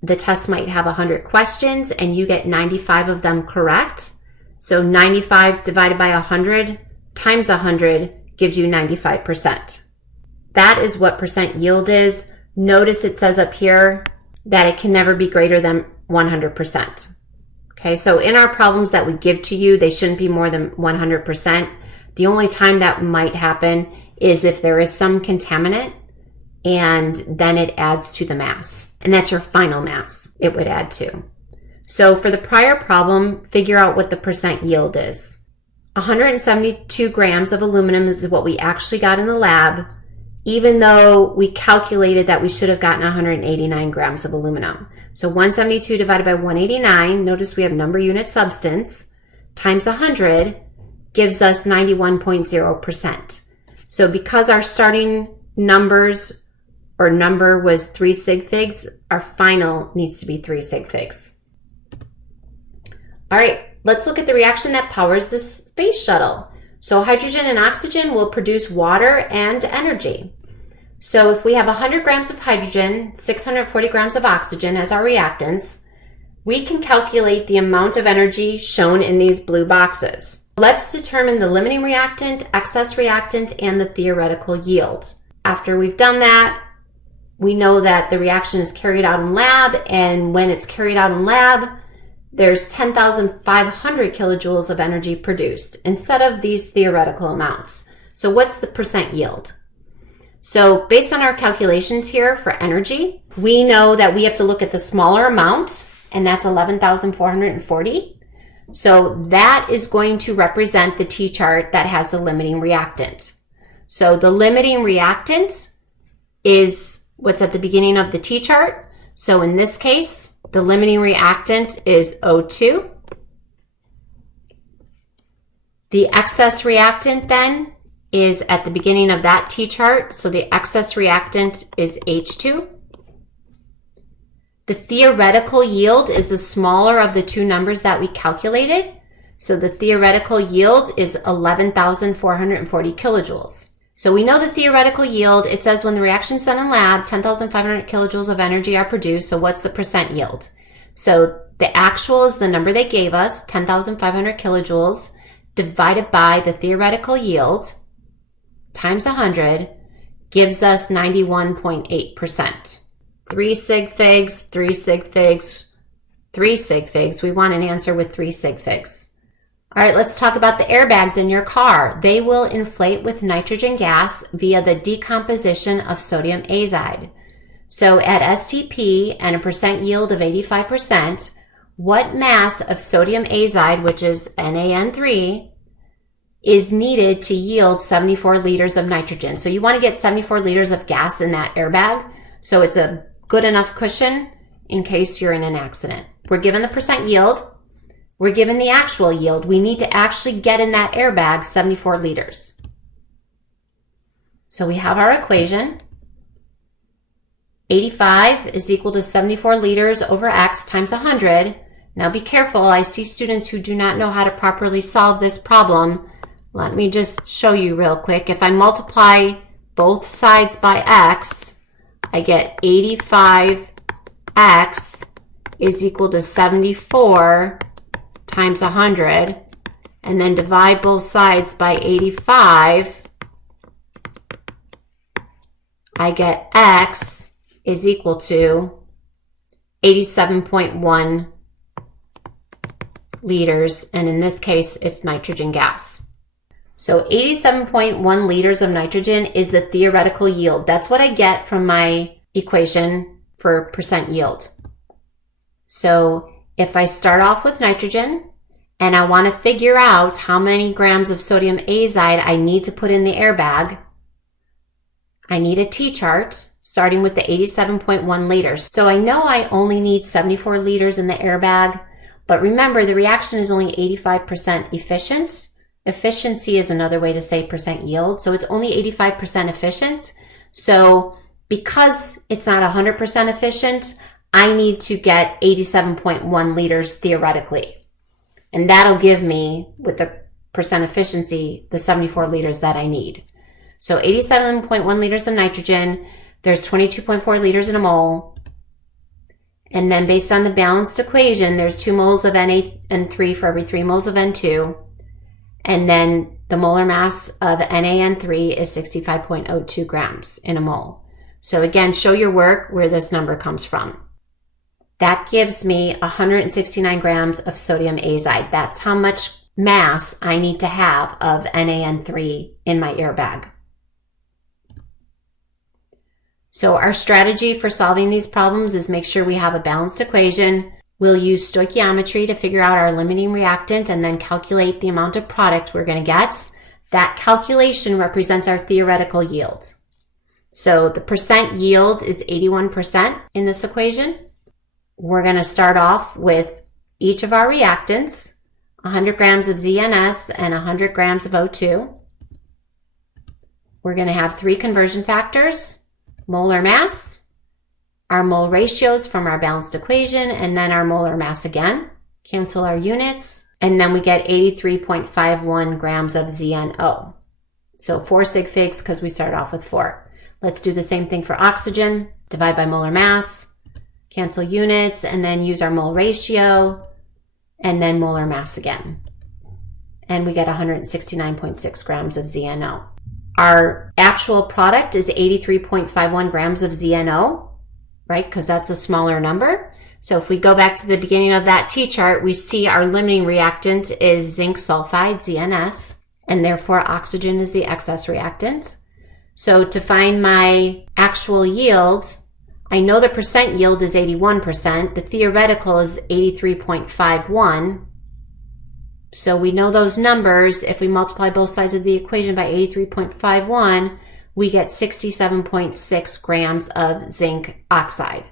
the test might have 100 questions and you get 95 of them correct. So 95 divided by 100 times 100 gives you 95%. That is what percent yield is. Notice it says up here that it can never be greater than 100%. Okay, so in our problems that we give to you, they shouldn't be more than 100%. The only time that might happen is if there is some contaminant and then it adds to the mass. And that's your final mass it would add to. So for the prior problem, figure out what the percent yield is. 172 grams of aluminum is what we actually got in the lab, even though we calculated that we should have gotten 189 grams of aluminum. So 172 divided by 189, notice we have number unit substance, times 100 gives us 91.0%. So because our starting numbers or number was 3 sig figs, our final needs to be 3 sig figs. All right, let's look at the reaction that powers this space shuttle. So hydrogen and oxygen will produce water and energy. So if we have 100 grams of hydrogen, 640 grams of oxygen as our reactants, we can calculate the amount of energy shown in these blue boxes. Let's determine the limiting reactant, excess reactant, and the theoretical yield. After we've done that, we know that the reaction is carried out in lab, and when it's carried out in lab, there's 10,500 kilojoules of energy produced instead of these theoretical amounts. So what's the percent yield? So based on our calculations here for energy, we know that we have to look at the smaller amount, and that's 11,440. So that is going to represent the T-chart that has the limiting reactant. So the limiting reactant is what's at the beginning of the T-chart. So in this case, the limiting reactant is O2. The excess reactant then is at the beginning of that T-chart. So the excess reactant is H2. The theoretical yield is the smaller of the two numbers that we calculated. So the theoretical yield is 11,440 kilojoules. So we know the theoretical yield. It says when the reaction's done in lab, 10,500 kilojoules of energy are produced. So what's the percent yield? So the actual is the number they gave us, 10,500 kilojoules, divided by the theoretical yield times 100 gives us 91.8%. 3 sig figs, 3 sig figs, 3 sig figs. We want an answer with 3 sig figs. All right, let's talk about the airbags in your car. They will inflate with nitrogen gas via the decomposition of sodium azide. So at STP and a percent yield of 85%, what mass of sodium azide, which is NaN3, is needed to yield 74 liters of nitrogen? So you want to get 74 liters of gas in that airbag, so it's a good enough cushion in case you're in an accident. We're given the percent yield. We're given the actual yield. We need to actually get in that airbag 74 liters. So we have our equation. 85 is equal to 74 liters over X times 100. Now be careful. I see students who do not know how to properly solve this problem. Let me just show you real quick. If I multiply both sides by X, I get 85X is equal to 74 times 100, and then divide both sides by 85, I get X is equal to 87.1 liters, and in this case, it's nitrogen gas. So 87.1 liters of nitrogen is the theoretical yield. That's what I get from my equation for percent yield. So if I start off with nitrogen and I want to figure out how many grams of sodium azide I need to put in the airbag, I need a T-chart starting with the 87.1 liters. So I know I only need 74 liters in the airbag, but remember the reaction is only 85% efficient. Efficiency is another way to say percent yield. So it's only 85% efficient. So because it's not 100% efficient, I need to get 87.1 liters theoretically. And that'll give me, with the percent efficiency, the 74 liters that I need. So 87.1 liters of nitrogen, there's 22.4 liters in a mole. And then based on the balanced equation, there's 2 moles of NaN3 for every 3 moles of N2. And then the molar mass of NaN3 is 65.02 grams in a mole. So again, show your work where this number comes from. That gives me 169 grams of sodium azide. That's how much mass I need to have of NaN3 in my airbag. So our strategy for solving these problems is make sure we have a balanced equation. We'll use stoichiometry to figure out our limiting reactant and then calculate the amount of product we're going to get. That calculation represents our theoretical yield. So the percent yield is 81% in this equation. We're going to start off with each of our reactants, 100 grams of ZNS and 100 grams of O2. We're going to have 3 conversion factors, molar mass, our mole ratios from our balanced equation, and then our molar mass again. Cancel our units, and then we get 83.51 grams of ZNO. So 4 sig figs because we started off with 4. Let's do the same thing for oxygen. Divide by molar mass, cancel units, and then use our mole ratio, and then molar mass again. And we get 169.6 grams of ZNO. Our actual product is 83.51 grams of ZNO, right? Because that's a smaller number. So if we go back to the beginning of that T-chart, we see our limiting reactant is zinc sulfide, ZNS, and therefore oxygen is the excess reactant. So to find my actual yield, I know the percent yield is 81%. The theoretical is 83.51. So we know those numbers. If we multiply both sides of the equation by 83.51, we get 67.6 grams of zinc oxide.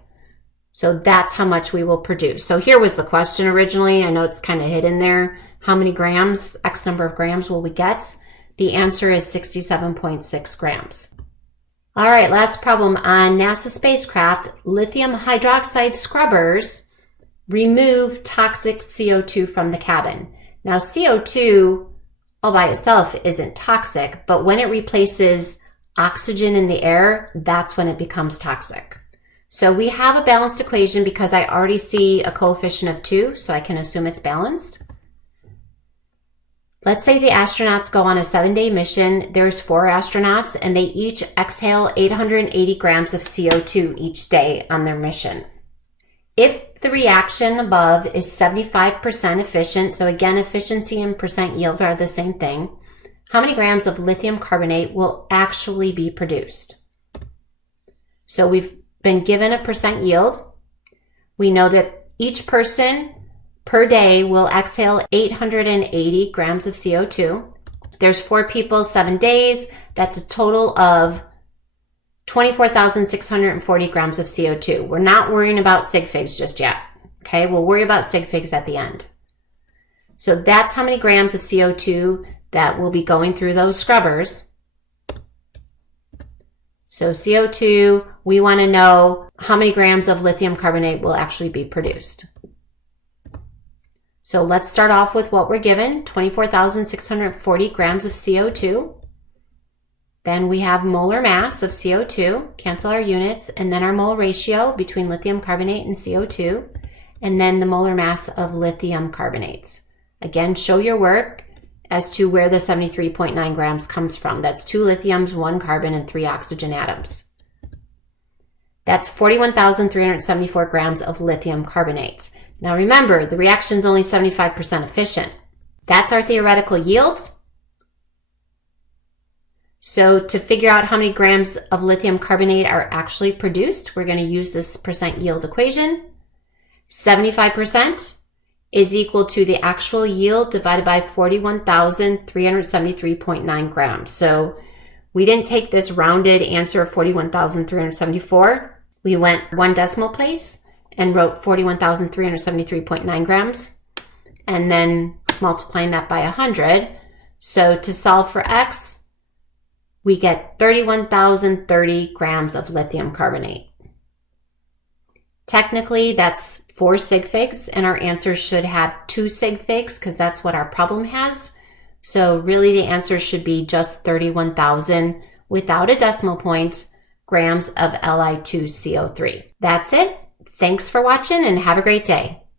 So that's how much we will produce. So here was the question originally. I know it's kind of hidden there. How many grams, X number of grams will we get? The answer is 67.6 grams. All right, last problem on NASA spacecraft. Lithium hydroxide scrubbers remove toxic CO2 from the cabin. Now, CO2 all by itself isn't toxic, but when it replaces oxygen in the air, that's when it becomes toxic. So we have a balanced equation because I already see a coefficient of 2, so I can assume it's balanced. Let's say the astronauts go on a 7-day mission. There's 4 astronauts and they each exhale 880 grams of CO2 each day on their mission. If the reaction above is 75% efficient, so again, efficiency and percent yield are the same thing, how many grams of lithium carbonate will actually be produced? So we've been given a percent yield. We know that each person per day will exhale 880 grams of CO2. There's 4 people, 7 days. That's a total of 24,640 grams of CO2. We're not worrying about sig figs just yet. Okay, we'll worry about sig figs at the end. So that's how many grams of CO2 that will be going through those scrubbers. So CO2, we want to know how many grams of lithium carbonate will actually be produced. So let's start off with what we're given, 24,640 grams of CO2. Then we have molar mass of CO2, cancel our units, and then our mole ratio between lithium carbonate and CO2, and then the molar mass of lithium carbonates. Again, show your work as to where the 73.9 grams comes from. That's 2 lithiums, 1 carbon, and 3 oxygen atoms. That's 41,374 grams of lithium carbonate. Now remember, the reaction is only 75% efficient. That's our theoretical yields. So to figure out how many grams of lithium carbonate are actually produced, we're going to use this percent yield equation. 75% is equal to the actual yield divided by 41,373.9 grams. So we didn't take this rounded answer of 41,374. We went 1 decimal place and wrote 41,373.9 grams, and then multiplying that by 100. So to solve for x, we get 31,030 grams of lithium carbonate. Technically, that's 4 sig figs, and our answer should have 2 sig figs because that's what our problem has. So really the answer should be just 31,000 without a decimal point grams of Li2CO3. That's it. Thanks for watching and have a great day.